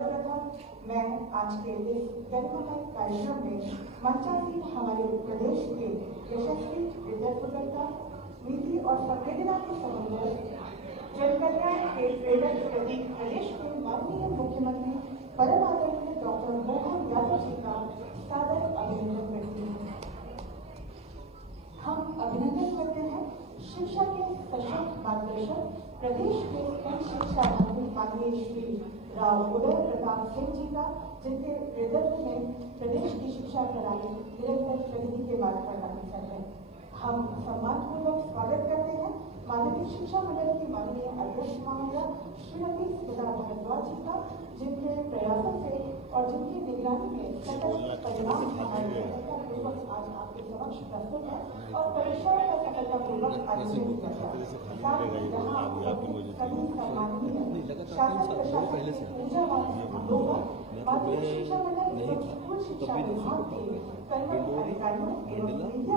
सर्वप्रथम मैं आज के इस गरिमामय कार्यक्रम में मंचासीन हमारे प्रदेश के यशस्वी विद्यार्थी नीति और संवेदना के समन्वय जनकल्याण के प्रेरक प्रतीक प्रदेश के माननीय मुख्यमंत्री परम आदरणीय डॉक्टर मोहन यादव जी का सादर अभिनंदन करती हूँ। हम अभिनंदन करते हैं शिक्षा के सशक्त मार्गदर्शक प्रदेश के कई शिक्षा मंत्री माननीय श्री राव उदय प्रताप सिंह जी का, जिनके नेतृत्व में प्रदेश की शिक्षा प्रणाली निरंतर प्रगति के मार्ग पर अग्रसर है। हम सम्मानपूर्वक स्वागत करते हैं माध्यमिक शिक्षा मंडल की माननीय अध्यक्ष महोदया श्रीमती सुधा भारद्वाज जी का, जिनके प्रयासों से और जिनकी निगरानी में सकल परिणाम हमारे सफलतापूर्वक आज आपके समक्ष प्रस्तुत है और परीक्षाओं का सफलतापूर्वक आयोजन किया गया। सभी सम्माननीय शासन प्रशासन के ऊर्जावान लोगों, माध्यमिक शिक्षा मंडल एवं स्कूल शिक्षा विभाग के कर्मचारी अधिकारियों एवं मीडिया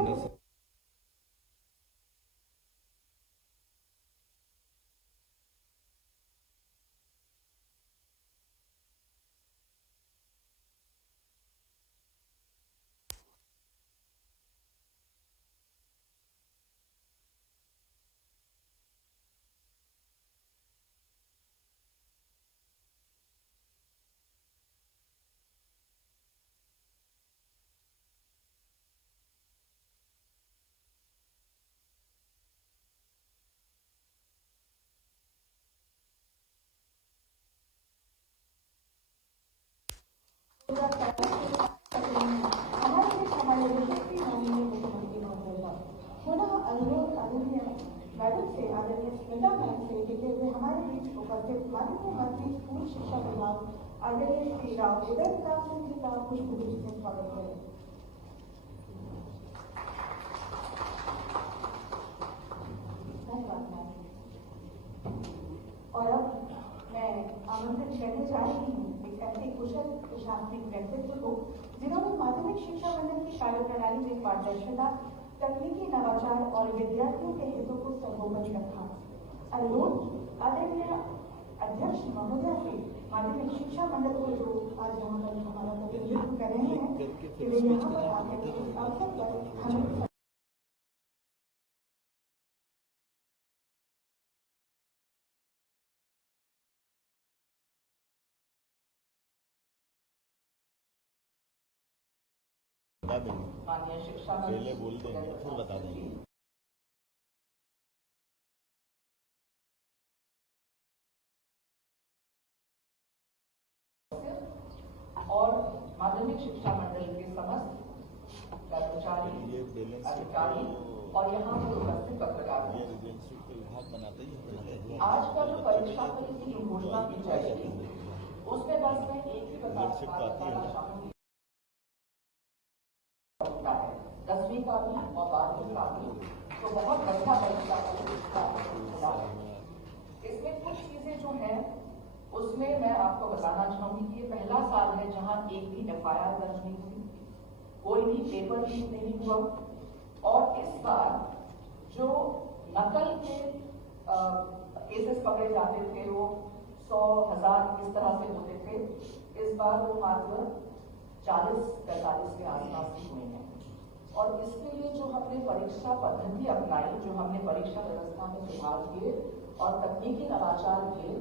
मैडम से आदरणीय स्मिता मैम से देते हुए हमारे बीच उपस्थित माननीय मंत्री स्कूल शिक्षा विभाग आदरणीय श्री राव उदय प्रताप सिंह जी का पुष्पगुच्छ से स्वागत करें। धन्यवाद मैम। और अब मैं आमंत्रित करने जा रही हूँ एक ऐसे कुशल प्रशासनिक व्यक्तित्व को जिन्होंने माध्यमिक शिक्षा मंडल की कार्य प्रणाली में पारदर्शिता, तकनीकी नवाचार और विद्यार्थियों के हितों को सर्वोपरि रखा। अनुरोध आदरणीय अध्यक्ष महोदया से माध्यमिक शिक्षा मंडल को जो आज यहाँ पर हमारा प्रतिनिधित्व कर रहे हैं कि वे यहाँ पर आकर इस अवसर पर हमें बता देंगे, माननीय शिक्षा पहले बोल देंगे फिर बता देंगे। और माध्यमिक शिक्षा मंडल के समस्त कर्मचारी, अधिकारी और यहाँ पर उपस्थित पत्रकार, आज का जो परीक्षा फल की जो घोषणा की जाएगी उसमें बस मैं एक ही बताना चाहूंगी। 10वीं का भी और 12वीं का भी तो बहुत बढ़िया परीक्षा का इसमें कुछ चीजें जो हैं उसमें मैं आपको बताना चाहूंगी कि ये पहला साल है जहां एक भी FIR दर्ज नहीं हुई, कोई भी पेपर लीक नहीं हुआ और इस बार जो नकल के केसेस पकड़े जाते थे वो 100,000 इस तरह से होते थे, इस बार वो मात्र 40-45 के आसपास ही हुए हैं। और इसके लिए जो हमने परीक्षा पद्धति अपनाई, जो हमने परीक्षा व्यवस्था में सुधार किए और तकनीकी नवाचार किए,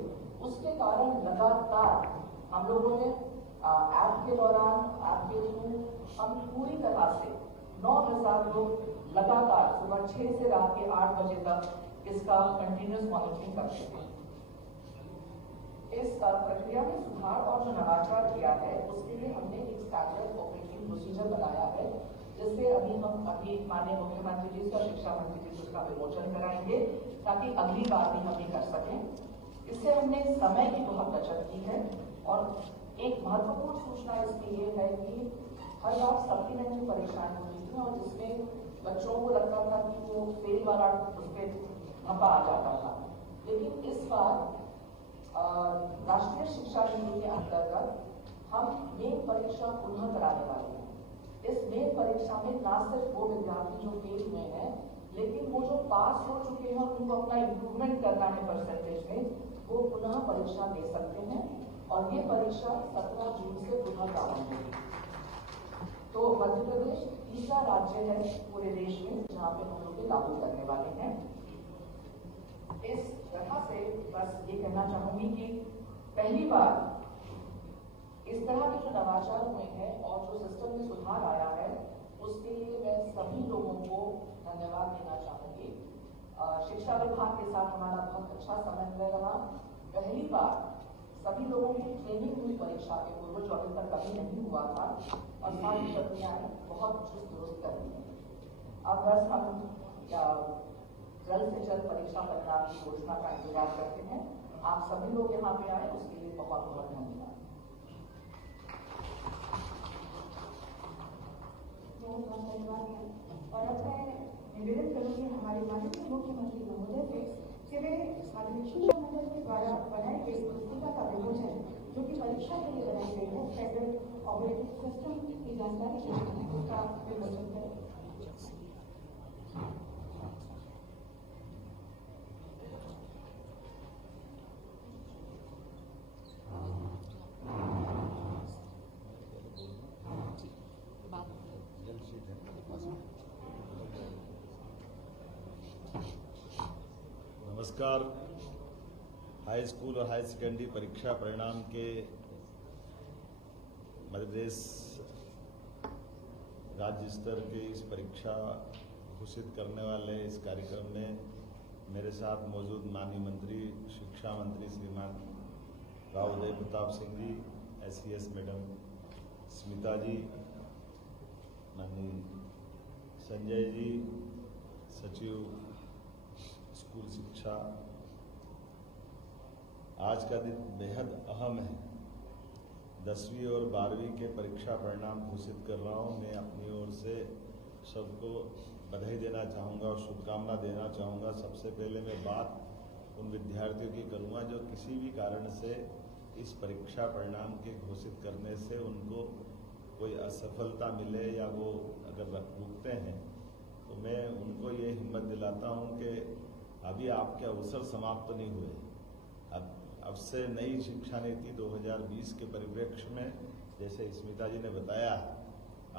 उसके कारण लगातार हम लोगों ने ऐप के दौरान, ऐप के थ्रू हम पूरी तरह से 9,000 लोग लगातार सुबह 6 से रात के 8 बजे तक इसका कंटिन्यूस मॉनिटरिंग करते थे। इस प्रक्रिया में सुधार और जो नवाचार किया है उसके लिए हमने एक स्टैंडर्ड ऑपरेटिंग प्रोसीजर बनाया है, जिससे अभी माननीय मुख्यमंत्री जी और शिक्षा मंत्री जी उसका विमोचन कराएंगे ताकि अगली बार भी हम ये कर सकें। इससे हमने समय की बहुत बचत की है और एक महत्वपूर्ण सूचना इसकी ये है कि हर बार सप्लीमेंट्री परीक्षाएं होती थी और जिसमें बच्चों को लगता था कि वो फेल वाला उस पर धब्बा आ जाता था, लेकिन इस बार राष्ट्रीय शिक्षा नीति के अंतर्गत हम मेन परीक्षा पुनः कराने वाले हैं। इस मेन परीक्षा में न सिर्फ वो विद्यार्थी जो फेल हुए हैं, लेकिन वो जो पास हो चुके हैं और उनको अपना इम्प्रूवमेंट करना है परसेंटेज में, वो पुनः परीक्षा दे सकते हैं और ये परीक्षा 17 जून से पुनः प्रारंभ होगी। तो मध्य प्रदेश तीसरा राज्य है पूरे देश में जहां पे हम लोग लागू करने वाले हैं। इस तरह से बस ये कहना चाहूंगी कि पहली बार इस तरह के जो नवाचार हुए हैं और जो सिस्टम में सुधार आया है उसके लिए मैं सभी लोगों को धन्यवाद देना चाहूंगी। शिक्षा विभाग के साथ हमारा बहुत अच्छा समन्वय रहा। पहली बार सभी लोगों की ट्रेनिंग हुई परीक्षा के पूर्व, जो अभी तक कभी नहीं हुआ था, और सारी प्रक्रियाएं बहुत चुस्त दुरुस्त कर दी हैं। अब बस हम जल्द से जल्द परीक्षा परिणाम की घोषणा का इंतजार करते हैं। आप सभी लोग यहाँ पे आए उसके लिए बहुत बहुत धन्यवाद। और अब मैं निवेदन करूंगी हमारे माननीय मुख्यमंत्री महोदय से कि वे माध्यमिक शिक्षा मंडल के द्वारा बनाई गई पुस्तिका का विमोचन जो कि परीक्षा के लिए बनाई गई है स्टैंडर्ड ऑपरेटिंग सिस्टम की जानकारी के लिए उसका विमोचन करें। नमस्कार। हाई स्कूल और हाई सेकेंडरी परीक्षा परिणाम के मध्य प्रदेश राज्य स्तर के इस परीक्षा घोषित करने वाले इस कार्यक्रम में मेरे साथ मौजूद माननीय मंत्री शिक्षा मंत्री श्रीमान राव उदय प्रताप सिंह जी, SES मैडम स्मिता जी, माननीय संजय जी, सचिव स्कूल शिक्षा। आज का दिन बेहद अहम है। 10वीं और 12वीं के परीक्षा परिणाम घोषित कर रहा हूँ। मैं अपनी ओर से सबको बधाई देना चाहूँगा और शुभकामना देना चाहूँगा। सबसे पहले मैं बात उन विद्यार्थियों की करूँगा जो किसी भी कारण से इस परीक्षा परिणाम के घोषित करने से उनको कोई असफलता मिले या वो अगर रुकते हैं तो मैं उनको ये हिम्मत दिलाता हूँ कि अभी आपके अवसर समाप्त नहीं हुए। अब से नई शिक्षा नीति 2020 के परिप्रेक्ष्य में जैसे स्मिता जी ने बताया,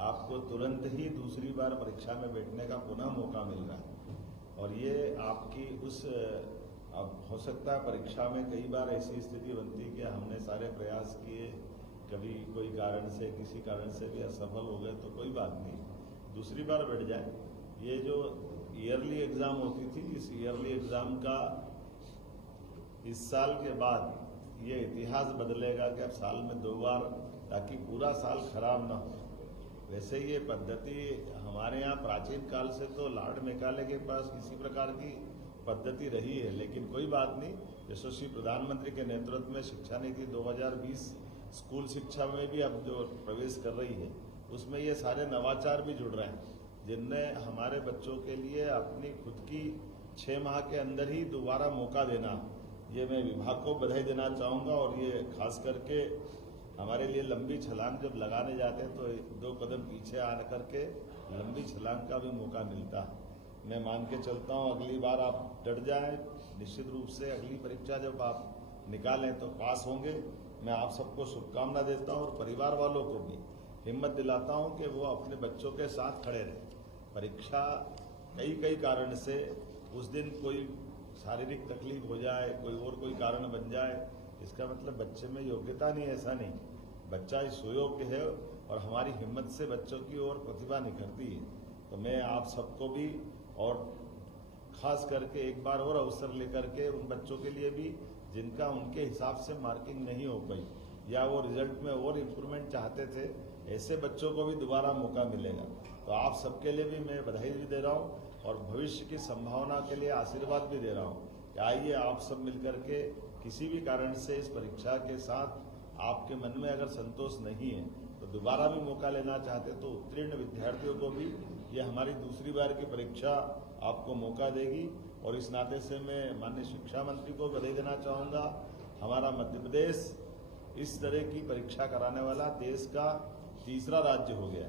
आपको तुरंत ही दूसरी बार परीक्षा में बैठने का पुनः मौका मिल रहा है। और ये आपकी उस अब हो सकता है परीक्षा में कई बार ऐसी स्थिति बनती है कि हमने सारे प्रयास किए, कभी कोई कारण से किसी कारण से भी असफल हो गए तो कोई बात नहीं, दूसरी बार बैठ जाए। ये जो ईयरली एग्ज़ाम होती थी, इस ईयरली एग्ज़ाम का इस साल के बाद ये इतिहास बदलेगा कि अब साल में 2 बार, ताकि पूरा साल खराब ना हो। वैसे ये पद्धति हमारे यहाँ प्राचीन काल से तो लॉर्ड मेकाले के पास इसी प्रकार की पद्धति रही है, लेकिन कोई बात नहीं। यशस्वी प्रधानमंत्री के नेतृत्व में शिक्षा नीति 2020 स्कूल शिक्षा में भी अब जो प्रवेश कर रही है उसमें ये सारे नवाचार भी जुड़ रहे हैं, जिनने हमारे बच्चों के लिए अपनी खुद की 6 माह के अंदर ही दोबारा मौका देना, ये मैं विभाग को बधाई देना चाहूँगा। और ये खास करके हमारे लिए लंबी छलांग जब लगाने जाते हैं तो 2 कदम पीछे आ करके लंबी छलांग का भी मौका मिलता है। मैं मान के चलता हूँ अगली बार आप डट जाएं, निश्चित रूप से अगली परीक्षा जब आप निकालें तो पास होंगे। मैं आप सबको शुभकामना देता हूँ और परिवार वालों को भी हिम्मत दिलाता हूँ कि वो अपने बच्चों के साथ खड़े रहें। परीक्षा कई कारण से उस दिन कोई शारीरिक तकलीफ हो जाए, कोई कारण बन जाए, इसका मतलब बच्चे में योग्यता नहीं, ऐसा नहीं। बच्चा इस सुयोग्य है और हमारी हिम्मत से बच्चों की ओर प्रतिभा निखरती है। तो मैं आप सबको भी और खास करके एक बार और अवसर लेकर के उन बच्चों के लिए भी जिनका उनके हिसाब से मार्किंग नहीं हो पाई या वो रिजल्ट में और इम्प्रूवमेंट चाहते थे, ऐसे बच्चों को भी दोबारा मौका मिलेगा। तो आप सबके लिए भी मैं बधाई भी दे रहा हूँ और भविष्य की संभावना के लिए आशीर्वाद भी दे रहा हूँ कि आइए आप सब मिलकर के किसी भी कारण से इस परीक्षा के साथ आपके मन में अगर संतोष नहीं है तो दोबारा भी मौका लेना चाहते तो उत्तीर्ण विद्यार्थियों को भी ये हमारी दूसरी बार की परीक्षा आपको मौका देगी। और इस नाते से मैं माननीय शिक्षा मंत्री को बधाई देना चाहूँगा। हमारा मध्य प्रदेश इस तरह की परीक्षा कराने वाला देश का तीसरा राज्य हो गया,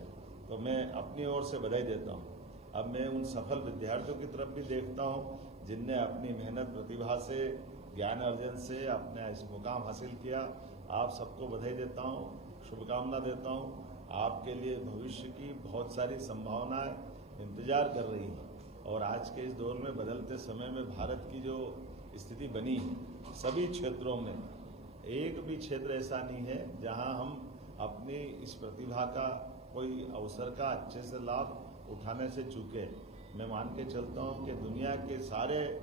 तो मैं अपनी ओर से बधाई देता हूँ। अब मैं उन सफल विद्यार्थियों की तरफ भी देखता हूँ जिनने अपनी मेहनत प्रतिभा से, ज्ञान अर्जन से अपने इस मुकाम हासिल किया। आप सबको बधाई देता हूँ, शुभकामना देता हूँ। आपके लिए भविष्य की बहुत सारी संभावनाएं इंतजार कर रही हैं और आज के इस दौर में बदलते समय में भारत की जो स्थिति बनी है, सभी क्षेत्रों में एक भी क्षेत्र ऐसा नहीं है जहां हम अपनी इस प्रतिभा का कोई अवसर का अच्छे से लाभ उठाने से चूके। मैं मान के चलता हूं कि दुनिया के सारे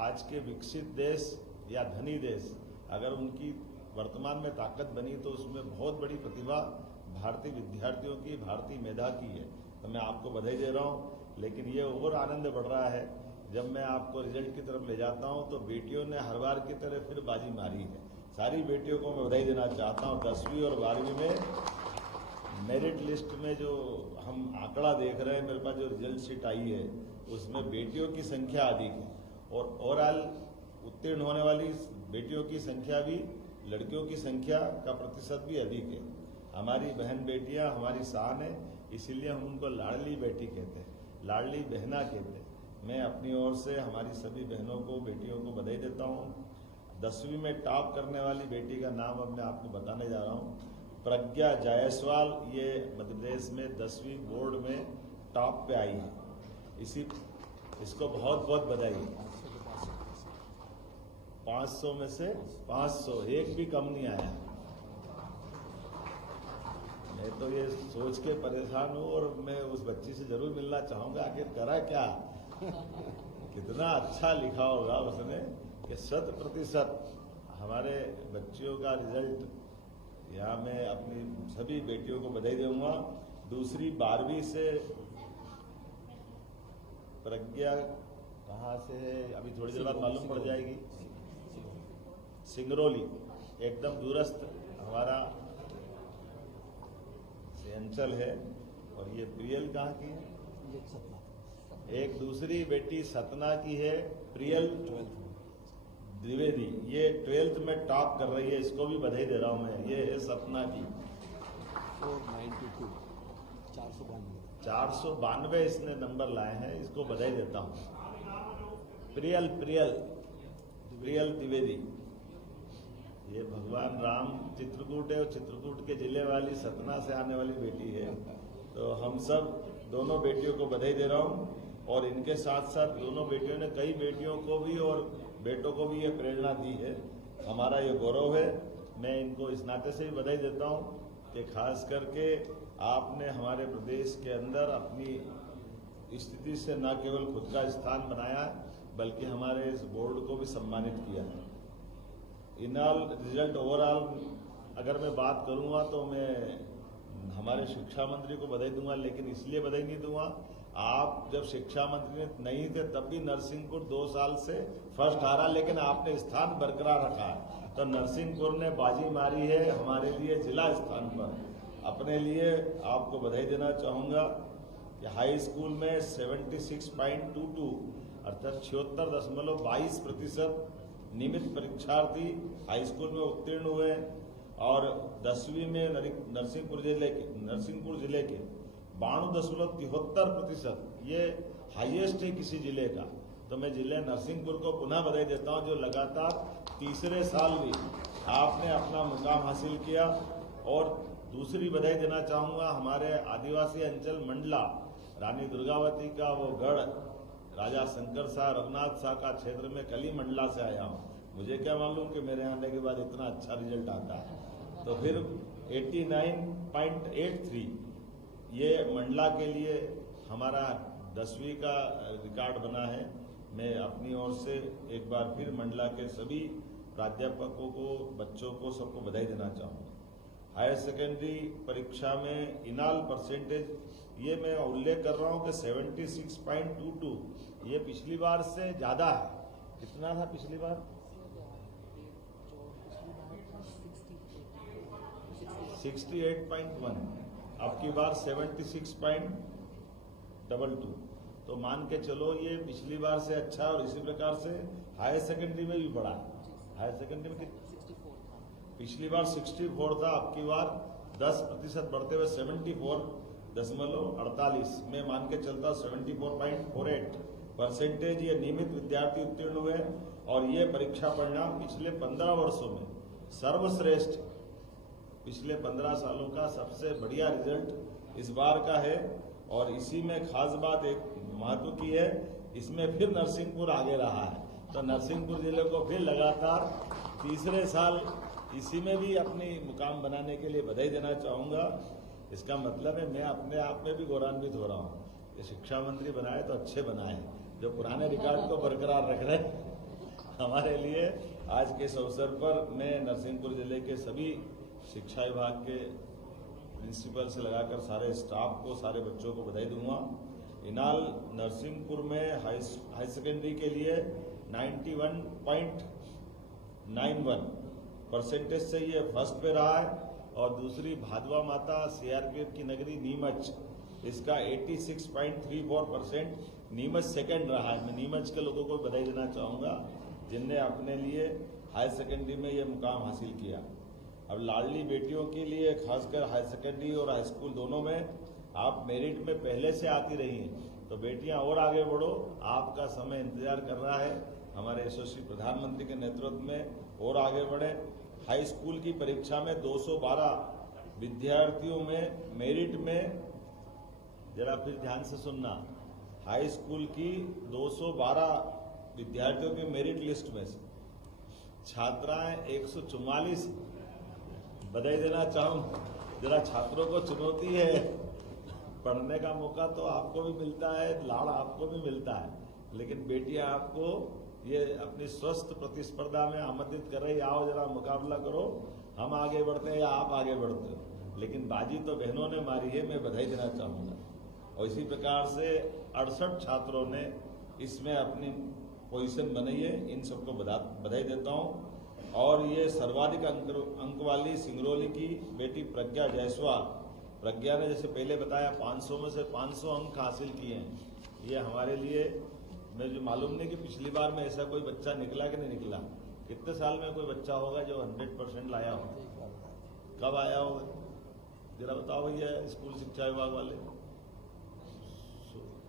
आज के विकसित देश या धनी देश अगर उनकी वर्तमान में ताकत बनी तो उसमें बहुत बड़ी प्रतिभा भारतीय विद्यार्थियों की, भारतीय मेधा की है। तो मैं आपको बधाई दे रहा हूं। लेकिन ये और आनंद बढ़ रहा है जब मैं आपको रिजल्ट की तरफ ले जाता हूं तो बेटियों ने हर बार की तरह फिर बाजी मारी है। सारी बेटियों को मैं बधाई देना चाहता हूं। 10वीं और 12वीं में मेरिट लिस्ट में जो हम आंकड़ा देख रहे हैं, मेरे पास जो रिजल्ट शीट आई है उसमें बेटियों की संख्या अधिक है और ओवरऑल उत्तीर्ण होने वाली बेटियों की संख्या भी, लड़कियों की संख्या का प्रतिशत भी अधिक है। हमारी बहन बेटियां हमारी शान है, इसीलिए हम उनको लाडली बेटी कहते हैं, लाडली बहना कहते हैं। मैं अपनी ओर से हमारी सभी बहनों को, बेटियों को बधाई देता हूँ। 10वीं में टॉप करने वाली बेटी का नाम अब मैं आपको बताने जा रहा हूँ, प्रज्ञा जायसवाल। ये मध्य प्रदेश में 10वीं बोर्ड में टॉप पे आई है। इसको बहुत बहुत बधाई। 500 में से 500, एक भी कम नहीं आया। मैं तो ये सोच के परेशान हूँ और मैं उस बच्ची से जरूर मिलना चाहूंगा, आखिर करा क्या, कितना अच्छा लिखा होगा उसने कि 100% हमारे बच्चियों का रिजल्ट। यहाँ मैं अपनी सभी बेटियों को बधाई दूंगा। दूसरी 12वीं से प्रज्ञा कहाँ से है अभी थोड़ी देर बाद मालूम पड़ जाएगी। सिंगरौली, एकदम दूरस्थ हमारा अंचल है। और ये प्रियल कहाँ की है? एक दूसरी बेटी सतना की है, प्रियल द्विवेदी। ये 12th में टॉप कर रही है, इसको भी बधाई दे रहा हूं मैं। ये है सतना की 492 इसने नंबर लाए हैं, इसको बधाई देता हूं। प्रियल द्विवेदी। ये भगवान राम चित्रकूट है और चित्रकूट के जिले वाली सतना से आने वाली बेटी है। तो हम सब दोनों बेटियों को बधाई दे रहा हूं और इनके साथ साथ दोनों बेटियों ने कई बेटियों को भी और बेटों को भी ये प्रेरणा दी है। हमारा ये गौरव है। मैं इनको इस नाते से भी बधाई देता हूं कि खास करके आपने हमारे प्रदेश के अंदर अपनी स्थिति से न केवल खुद का स्थान बनाया बल्कि हमारे इस बोर्ड को भी सम्मानित किया है। इनऑल रिजल्ट ओवरऑल अगर मैं बात करूंगा तो मैं हमारे शिक्षा मंत्री को बधाई दूंगा, लेकिन इसलिए बधाई नहीं दूंगा, आप जब शिक्षा मंत्री नहीं थे तब भी नरसिंहपुर 2 साल से फर्स्ट आ रहा, लेकिन आपने स्थान बरकरार रखा है। तो नरसिंहपुर ने बाजी मारी है हमारे लिए जिला स्थान पर। अपने लिए आपको बधाई देना चाहूंगा कि हाई स्कूल में 76.22 अर्थात 76.22% नियमित परीक्षार्थी हाई स्कूल में उत्तीर्ण हुए और 10वीं में नरसिंहपुर जिले के 92.73%, ये हाईएस्ट है किसी जिले का। तो मैं जिले नरसिंहपुर को पुनः बधाई देता हूं जो लगातार तीसरे साल भी आपने अपना मुकाम हासिल किया। और दूसरी बधाई देना चाहूंगा हमारे आदिवासी अंचल मंडला रानी दुर्गावती का वो गढ़ राजा शंकर शाह रघुनाथ शाह का क्षेत्र में कली मंडला से आया हूँ। मुझे क्या मालूम कि मेरे आने के बाद इतना अच्छा रिजल्ट आता है। तो फिर 89.83 ये मंडला के लिए हमारा 10वीं का रिकॉर्ड बना है। मैं अपनी ओर से एक बार फिर मंडला के सभी प्राध्यापकों को, बच्चों को, सबको बधाई देना चाहूँगा। हायर सेकेंडरी परीक्षा में इनाल परसेंटेज ये मैं उल्लेख कर रहा हूँ कि 76.22 ये पिछली बार से ज्यादा है। कितना था पिछली बार? 68.1, अब की बार 76.22। तो मान के चलो ये पिछली बार से अच्छा और इसी प्रकार से हायर सेकेंडरी में भी बढ़ा। हायर सेकेंडरी में पिछली बार 64 था, अब की बार 10% बढ़ते हुए 74.48 में मान के चलता 74.48% ये नियमित विद्यार्थी उत्तीर्ण हुए। और ये परीक्षा परिणाम पिछले 15 वर्षों में सर्वश्रेष्ठ पिछले 15 सालों का सबसे बढ़िया रिजल्ट इस बार का है। और इसी में खास बात एक महत्व की है, इसमें फिर नरसिंहपुर आगे रहा है। तो नरसिंहपुर जिले को फिर लगातार तीसरे साल इसी में भी अपनी मुकाम बनाने के लिए बधाई देना चाहूँगा। इसका मतलब है मैं अपने आप में भी गौरवान्वित हो रहा हूँ कि शिक्षा मंत्री बनाए तो अच्छे बनाए, जो पुराने रिकॉर्ड को बरकरार रख रहे हमारे लिए। आज के इस अवसर पर मैं नरसिंहपुर जिले के सभी शिक्षा विभाग के प्रिंसिपल से लगाकर सारे स्टाफ को, सारे बच्चों को बधाई दूंगा। इनाल नरसिंहपुर में हाई सेकेंडरी के लिए 91.91% से ये फर्स्ट पे रहा है। और दूसरी भादवा माता सीआरपीएफ की नगरी नीमच, इसका 86.34%, नीमच सेकंड रहा है। मैं नीमच के लोगों को बधाई देना चाहूँगा जिनने अपने लिए हाई सेकेंडरी में ये मुकाम हासिल किया। अब लाडली बेटियों के लिए खासकर हाई सेकेंडरी और हाई स्कूल दोनों में आप मेरिट में पहले से आती रही हैं, तो बेटियां और आगे बढ़ो, आपका समय इंतजार कर रहा है। हमारे यशस्वी प्रधानमंत्री के नेतृत्व में और आगे बढ़े। हाई स्कूल की परीक्षा में 212 विद्यार्थियों में मेरिट में, जरा फिर ध्यान से सुनना, हाई स्कूल की 212 विद्यार्थियों की मेरिट लिस्ट में से छात्राएं 144, बधाई देना चाहूँ। जरा छात्रों को चुनौती है, पढ़ने का मौका तो आपको भी मिलता है, लाड़ आपको भी मिलता है, लेकिन बेटियां आपको ये अपनी स्वस्थ प्रतिस्पर्धा में आमंत्रित कर रही, आओ जरा मुकाबला करो, हम आगे बढ़ते हैं या आप आगे बढ़ते हो। लेकिन बाजी तो बहनों ने मारी है, मैं बधाई देना चाहूँगा। और इसी प्रकार से 68 छात्रों ने इसमें अपनी पोजीशन बनाई है, इन सबको बधाई देता हूँ। और ये सर्वाधिक अंक वाली सिंगरौली की बेटी प्रज्ञा जायसवाल, प्रज्ञा ने जैसे पहले बताया 500 में से 500 अंक हासिल किए हैं। ये हमारे लिए, मुझे मालूम नहीं कि पिछली बार में ऐसा कोई बच्चा निकला कि नहीं निकला। कितने साल में कोई बच्चा होगा जो 100% लाया हो? कब आया होगा जरा बताओ भैया, स्कूल शिक्षा विभाग वाले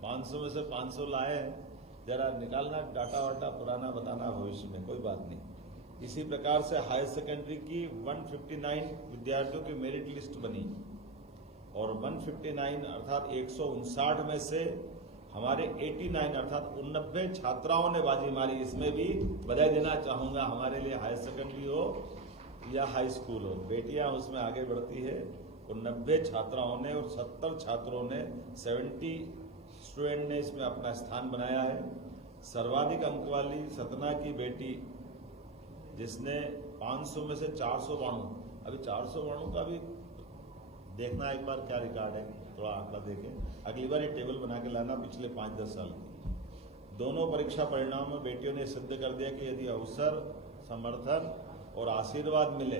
500 में से 500 लाए हैं। जरा निकालना डाटा वाटा पुराना, बताना भविष्य में, कोई बात नहीं। इसी प्रकार से हायर सेकेंडरी की 159 विद्यार्थियों की मेरिट लिस्ट बनी और 159 अर्थात 159 में से हमारे 89 अर्थात 89 छात्राओं ने बाजी मारी। इसमें भी बधाई देना चाहूँगा। हमारे लिए हायर सेकेंडरी हो या हाई स्कूल हो, बेटियां उसमें आगे बढ़ती है। 89 छात्राओं ने और 70 छात्रों ने, 70 स्टूडेंट ने इसमें अपना स्थान बनाया है। सर्वाधिक अंक वाली सतना की बेटी जिसने 500 में से 492, अभी 492 का भी देखना एक बार क्या रिकॉर्ड है, थोड़ा आंकड़ा देखें। अगली बार ये टेबल बना के लाना पिछले 5-10 साल की। दोनों परीक्षा परिणाम में बेटियों ने सिद्ध कर दिया कि यदि अवसर, समर्थन और आशीर्वाद मिले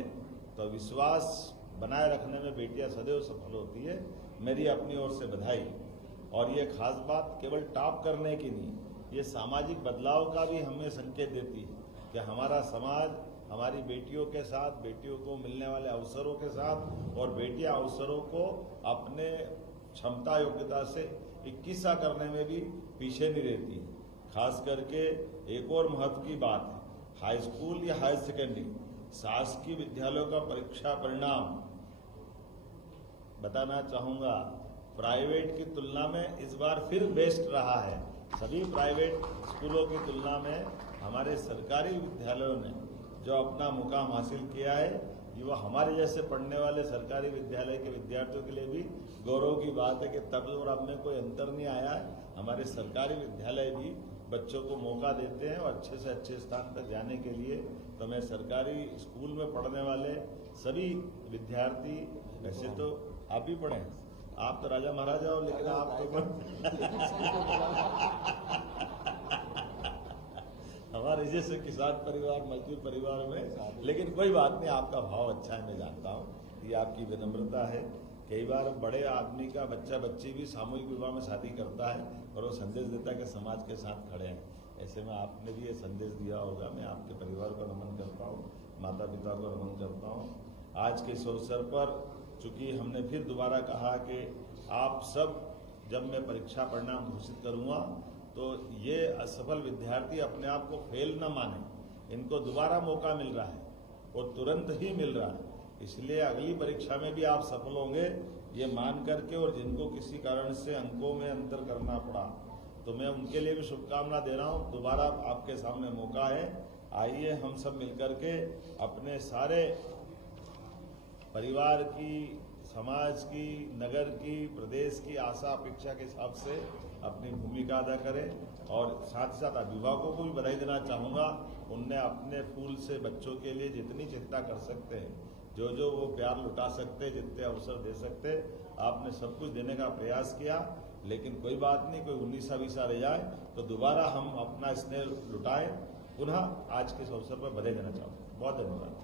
तो विश्वास बनाए रखने में बेटियां सदैव सफल होती है। मेरी अपनी ओर से बधाई। और ये खास बात केवल टॉप करने की नहीं, ये सामाजिक बदलाव का भी हमें संकेत देती है कि हमारा समाज हमारी बेटियों के साथ, बेटियों को मिलने वाले अवसरों के साथ, और बेटियां अवसरों को अपने क्षमता योग्यता से 21सा करने में भी पीछे नहीं रहती। खास करके एक और महत्व की बात है, हाई स्कूल या हायर सेकेंडरी शासकीय विद्यालयों का परीक्षा परिणाम बताना चाहूँगा, प्राइवेट की तुलना में इस बार फिर बेस्ट रहा है। सभी प्राइवेट स्कूलों की तुलना में हमारे सरकारी विद्यालयों ने जो अपना मुकाम हासिल किया है, ये वो हमारे जैसे पढ़ने वाले सरकारी विद्यालय के विद्यार्थियों के लिए भी गौरव की बात है कि तब और अब में कोई अंतर नहीं आया है। हमारे सरकारी विद्यालय भी बच्चों को मौका देते हैं और अच्छे से अच्छे स्थान पर जाने के लिए। तो मैं सरकारी स्कूल में पढ़ने वाले सभी विद्यार्थी, वैसे तो आप भी पढ़ें, आप तो राजा महाराजा हो, लेकिन आप तो हमारे जैसे किसान परिवार, मजदूर परिवार में, लेकिन कोई बात नहीं, आपका भाव अच्छा है, मैं जानता हूँ, ये आपकी विनम्रता है। कई बार बड़े आदमी का बच्चा बच्ची भी सामूहिक विवाह में शादी करता है और वो संदेश देता है कि समाज के साथ खड़े हैं। ऐसे में आपने भी ये संदेश दिया होगा। मैं आपके परिवार को नमन करता हूँ, माता पिता को नमन करता हूँ। आज के इस अवसर पर चूंकि हमने फिर दोबारा कहा कि आप सब, जब मैं परीक्षा परिणाम घोषित करूँगा तो ये असफल विद्यार्थी अपने आप को फेल न माने, इनको दोबारा मौका मिल रहा है। वो तुरंत ही मिल रहा है। इसलिए अगली परीक्षा में भी आप सफल होंगे ये मान करके, और जिनको किसी कारण से अंकों में अंतर करना पड़ा तो मैं उनके लिए भी शुभकामना दे रहा हूं। दोबारा आपके सामने मौका है, आइए हम सब मिलकर के अपने सारे परिवार की, समाज की, नगर की, प्रदेश की आशा अपेक्षा के हिसाब से अपनी भूमिका अदा करें। और साथ ही साथ अभिभावकों को भी बधाई देना चाहूँगा, उनने अपने फूल से बच्चों के लिए जितनी चिंता कर सकते हैं, जो जो वो प्यार लुटा सकते, जितने अवसर दे सकते, आपने सब कुछ देने का प्रयास किया। लेकिन कोई बात नहीं, कोई 19-20 रह जाए तो दोबारा हम अपना स्नेह लुटाएं। पुनः आज के इस अवसर पर बधाई देना चाहूँगा। बहुत धन्यवाद।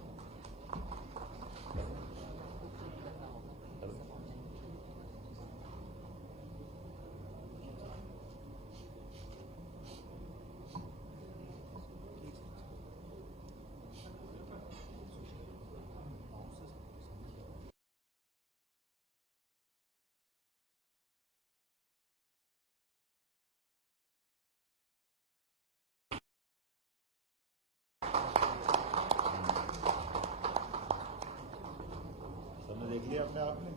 सबने देख लिया अपने आप में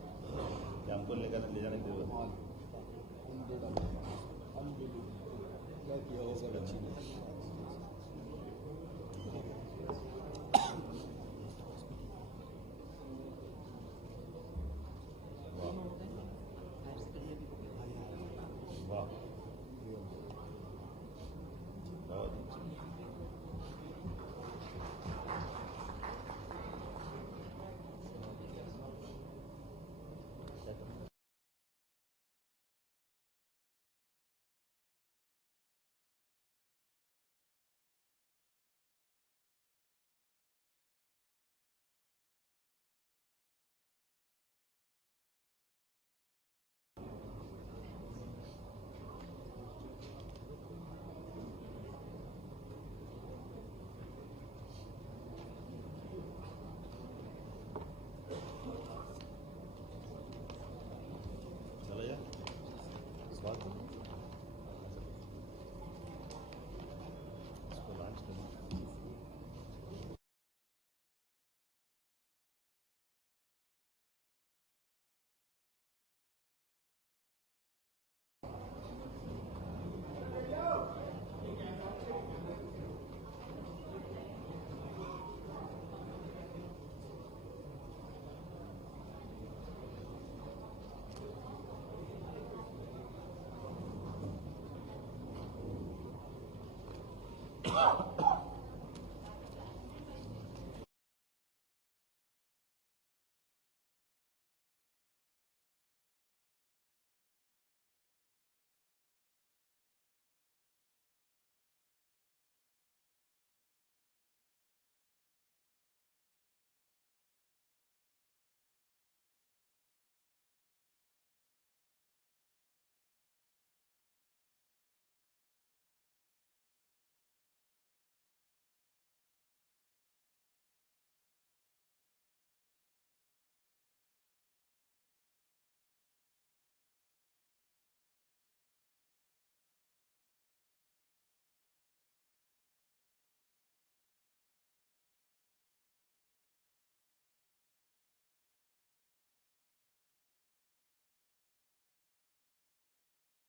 कि हमको लेकर ले जाने की जरूरत है। क्या किया होगा अच्छी नहीं।